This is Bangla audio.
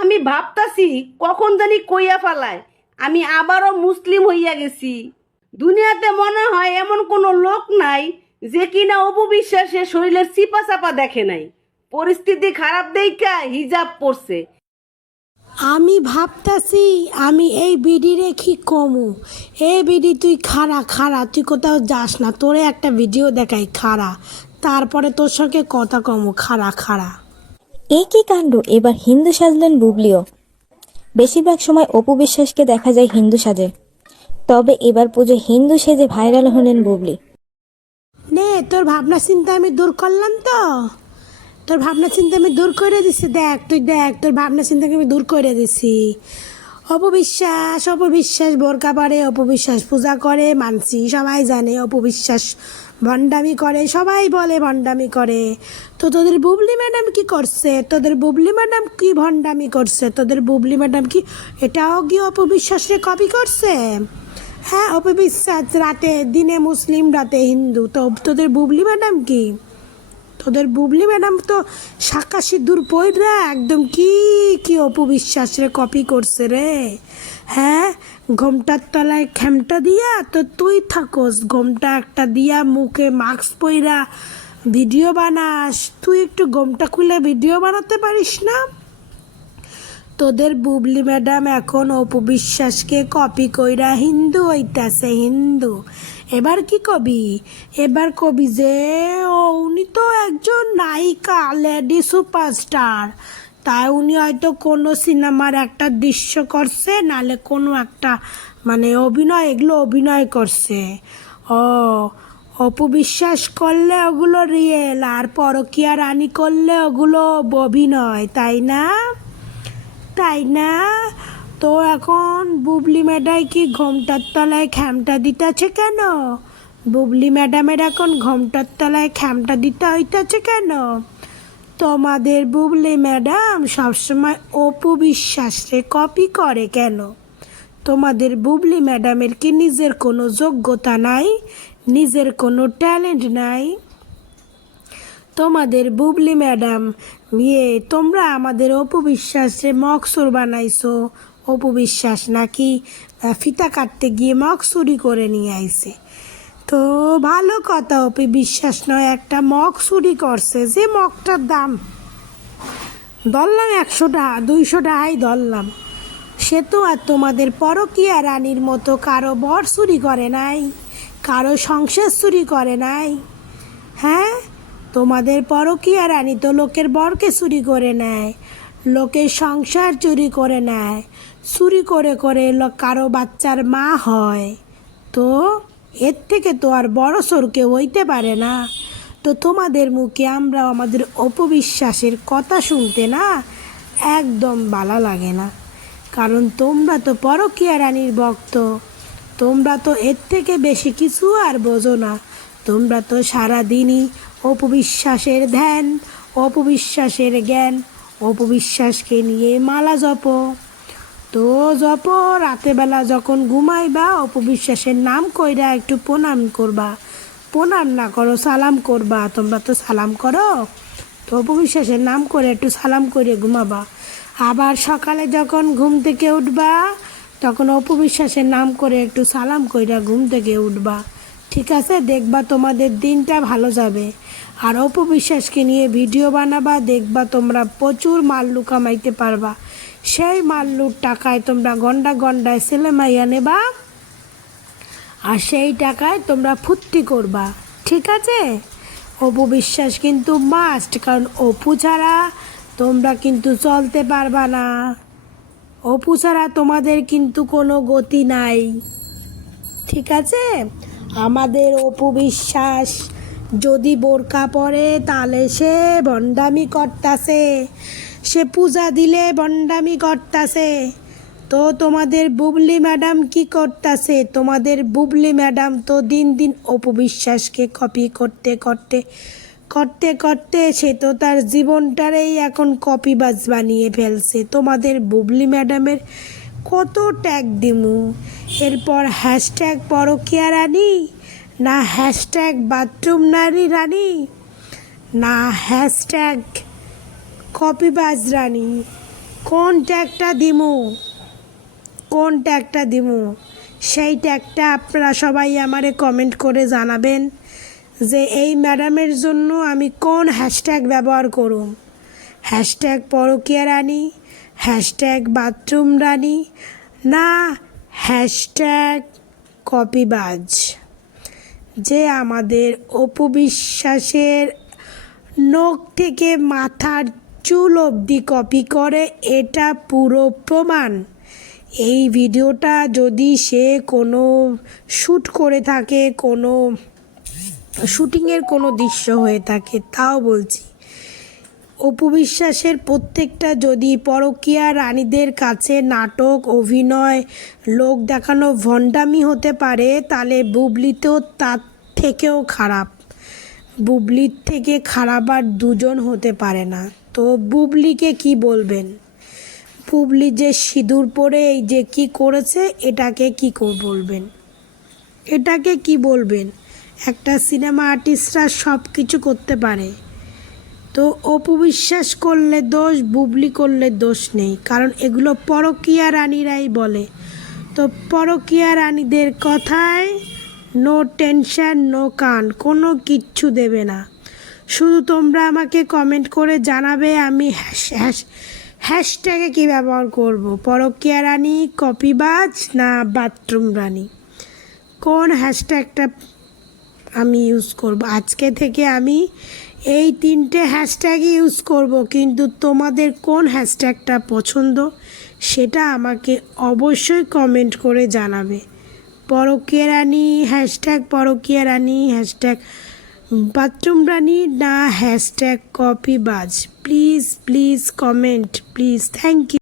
আমি ভাবতাছি কখন জানি কইয়া ফেলায় আমি আবারও মুসলিম হইয়া গেছি। দুনিয়াতে মনে হয় এমন কোনো লোক নাই যে কিনা অপবিশ্বাসে শরীরের চিপা চাপা দেখে নাই, পরিস্থিতি খারাপ দেইখা হিজাব পরছে। আমি ভাবতাছি আমি এই বিডি রেখি কমু। এই বিডি তুই খাড়া খাড়া, তুই কোথাও যাস না, তোরে একটা ভিডিও দেখাই খাড়া, তারপরে তোর সঙ্গে কথা কমু খাড়া খাড়া। এ কি কাণ্ড! এবার হিন্দু সাজলেন বুবলিও। বেশিরভাগ সময় অপু বিশ্বাসকে দেখা যায় হিন্দু সাজে, তবে এবার পুজো হিন্দু সেজে ভাইরাল হলেন বুবলি। নে তোর ভাবনা চিন্তা আমি দূর করলাম তো, তোর ভাবনা চিন্তা আমি দূর করে দিছি। দেখ তুই দেখ, তোর ভাবনা চিন্তাকে আমি দূর করে দিছি। অপবিশ্বাস অপবিশ্বাস বোরকা পরে, অপবিশ্বাস পূজা করে, মানছি সবাই জানে অপবিশ্বাস ভণ্ডামি করে, সবাই বলে ভণ্ডামি করে। তো তোদের বুবলি ম্যাডাম কি করছে? তোদের বুবলি ম্যাডাম কি ভণ্ডামি করছে? তোদের বুবলি ম্যাডাম কি এটাও কি অপবিশ্বাসে কপি করছে? হ্যাঁ, অপবিশ্বাস রাতে দিনে মুসলিম, রাতে হিন্দু। তো তোদের বুবলি ম্যাডাম কি? তোদের বুবলি ম্যাডাম তো শাঁকা সিঁদুর পইরা একদম কি কি অপবিশ্বাসরে কপি করছে রে। হ্যাঁ, ঘোমটার তলায় খ্যামটা দিয়া তো তুই থাকোস, ঘোমটা একটা দিয়া মুখে মাস্ক পইরা ভিডিও বানাস। তুই একটু ঘোমটা খুলে ভিডিও বানাতে পারিস না? তোদের বুবলি ম্যাডাম এখন অপবিশ্বাসকে কপি কইরা হিন্দু হইতাছে, হিন্দু। এবার কি কবি? এবার কবি যে উনি তো একজন নায়িকা, লেডি সুপারস্টার, তাই উনি হয়তো কোনো সিনেমার একটা দৃশ্য করছে, নালে কোনো একটা মানে অভিনয়, এগুলো অভিনয় করছে। ও, অপবিশ্বাস করলে ওগুলো রিয়েল, আর পরকীয়া রানী করলে ওগুলো অভিনয়, তাই না? তাই না? তো এখন বুবলি ম্যাডাম কি ঘোমটার তলায় খ্যামটা দিতেছে কেন? বুবলি ম্যাডামের এখন ঘোমটার তলায় খ্যামটা দিতে হইতেছে কেন? তোমাদের বুবলি ম্যাডাম সবসময় অপু বিশ্বাসে কপি করে কেন? তোমাদের বুবলি ম্যাডামের কি নিজের কোনো যোগ্যতা নাই? নিজের কোনো ট্যালেন্ট নাই? তোমাদের বুবলি ম্যাডাম তোমরা আমাদের অপবিশ্বাসে মকসুর বানাইছো। অপবিশ্বাস নাকি ফিতা কাটতে গিয়ে মগ চুরি করে নিয়ে আইছে। তো ভালো কথা, অপবিশ্বাস নয় একটা মগ চুরি করছে, যে মগটার দাম ধরলাম 100 টাকা 200 টাকাই ধরলাম, সে তো আর তোমাদের পরকীয়া রানীর মতো কারো বর চুরি করে নাই, কারো সংসার চুরি করে নাই। হ্যাঁ, তোমাদের পরকীয়া রানী তো লোকের বরকে চুরি করে নেয়, লোকের সংসার চুরি করে নেয়, চুরি করে করে কারো বাচ্চার মা হয়। তো এর থেকে তো আর বড় চোর কেউ হইতে পারে না। তো তোমাদের মুখে আমরা আমাদের অপবিশ্বাসের কথা শুনতে না একদম ভালো লাগে না, কারণ তোমরা তো পরকীয়া রানীর ভক্ত। তোমরা তো এর থেকে বেশি কিছু আর বোঝো না। তোমরা তো সারাদিনই অপবিশ্বাসের ধ্যান, অপবিশ্বাসের জ্ঞান, অপবিশ্বাসকে নিয়ে মালা জপো। তো জপো, রাতেবেলা যখন ঘুমাইবা অপবিশ্বাসের নাম কইরা একটু প্রণাম করবা। প্রণাম না করো, সালাম করবা। তোমরা তো সালাম করো, তো অপবিশ্বাসের নাম করে একটু সালাম করে ঘুমাবা। আবার সকালে যখন ঘুম থেকে উঠবা তখন অপবিশ্বাসের নাম করে একটু সালাম কইরা ঘুম থেকে উঠবা। ঠিক আছে? দেখবা তোমাদের দিনটা ভালো যাবে। আর অপবিশ্বাসকে নিয়ে ভিডিও বানাবা, দেখবা তোমরা প্রচুর মাল্লু কামাইতে পারবা। সেই মাল্লুর টাকায় তোমরা গন্ডা গন্ডায় ছেলে মাইয়া নেবা, আর সেই টাকায় তোমরা ফুর্তি করবা। ঠিক আছে? অপবিশ্বাস কিন্তু মাস্ট, কারণ অপু ছাড়া তোমরা কিন্তু চলতে পারবা না। অপু ছাড়া তোমাদের কিন্তু কোনো গতি নাই। ঠিক আছে? আমাদের অপু বিশ্বাস যদি বোরকা পরে তাহলে সে ভণ্ডামি করতাছে, সে পূজা দিলে ভণ্ডামি করতাছে। তো তোমাদের বুবলি ম্যাডাম কি করতাছে? তোমাদের বুবলি ম্যাডাম তো দিন দিন অপবিশ্বাসকে কপি করতে করতে করতে করতে সে তো তার জীবনটারেই এখন কপিবাজ বানিয়ে ফেলছে। তোমাদের বুবলি ম্যাডামের কত ট্যাগ দিমু? এরপর হ্যাশট্যাগ পরকীয়া রানী, না হ্যাশট্যাগ বাথরুম নারী রানী, না হ্যাশট্যাগ কপিবাজ রানী? কোন ট্যাগটা দিমু, কোন ট্যাগটা দিমু, সেই ট্যাগটা আপনারা সবাই আমারে কমেন্ট করে জানাবেন যে এই ম্যাডামের জন্য আমি কোন হ্যাশট্যাগ ব্যবহার করুম। হ্যাশট্যাগ পরকীয়া রানী, হ্যাশট্যাগ বাথরুম রানী, না হ্যাশট্যাগ কপিবাজ। যে আমাদের অপু বিশ্বাসের নখ থেকে মাথার চুল অবধি কপি করে, এটা পুরো প্রমাণ। এই ভিডিওটা যদি সে কোনো শ্যুট করে থাকে, কোনো শুটিংয়ের কোনো দৃশ্য হয়ে থাকে, তাও বলছি অপু বিশ্বাসের প্রত্যেকটা যদি পরকীয়া রানীদের কাছে নাটক, অভিনয়, লোক দেখানো ভণ্ডামি হতে পারে, তাহলে বুবলি তো তার থেকেও খারাপ। বুবলির থেকে খারাপ আর দুজন হতে পারে না। তো বুবলিকে কি বলবেন? বুবলি যে সিঁদুর পরে এই যে কি করেছে, এটাকে কি বলবেন? এটাকে কি বলবেন? একটা সিনেমা আর্টিস্টরা সব কিছু করতে পারে, তো অপু বিশ্বাস করলে দোষ, বুবলি করলে দোষ নেই, কারণ এগুলো পরকীয়া রানীরাই বলে। তো পরকীয়া রানীদের কথায় নো টেনশন, নো কান, কোনো কিচ্ছু দেবে না। শুধু তোমরা আমাকে কমেন্ট করে জানাবে আমি হ্যাশট্যাগে কী ব্যবহার করব, পরকীয়া রানী, কপিবাজ না বাথরুম রানী, কোন হ্যাশট্যাগটা আমি ইউজ করব। আজকে থেকে আমি এই 3টে হ্যাশট্যাগই ইউজ করব, কিন্তু তোমাদের কোন হ্যাশট্যাগটা পছন্দ সেটা আমাকে অবশ্যই কমেন্ট করে জানাবে। পরকীয়া রানী, হ্যাশট্যাগ পরকীয়া রানী, হ্যাশট্যাগ বাথরুম রানী, না হ্যাশট্যাগ কপিবাজ। Please please comment, please. Thank you.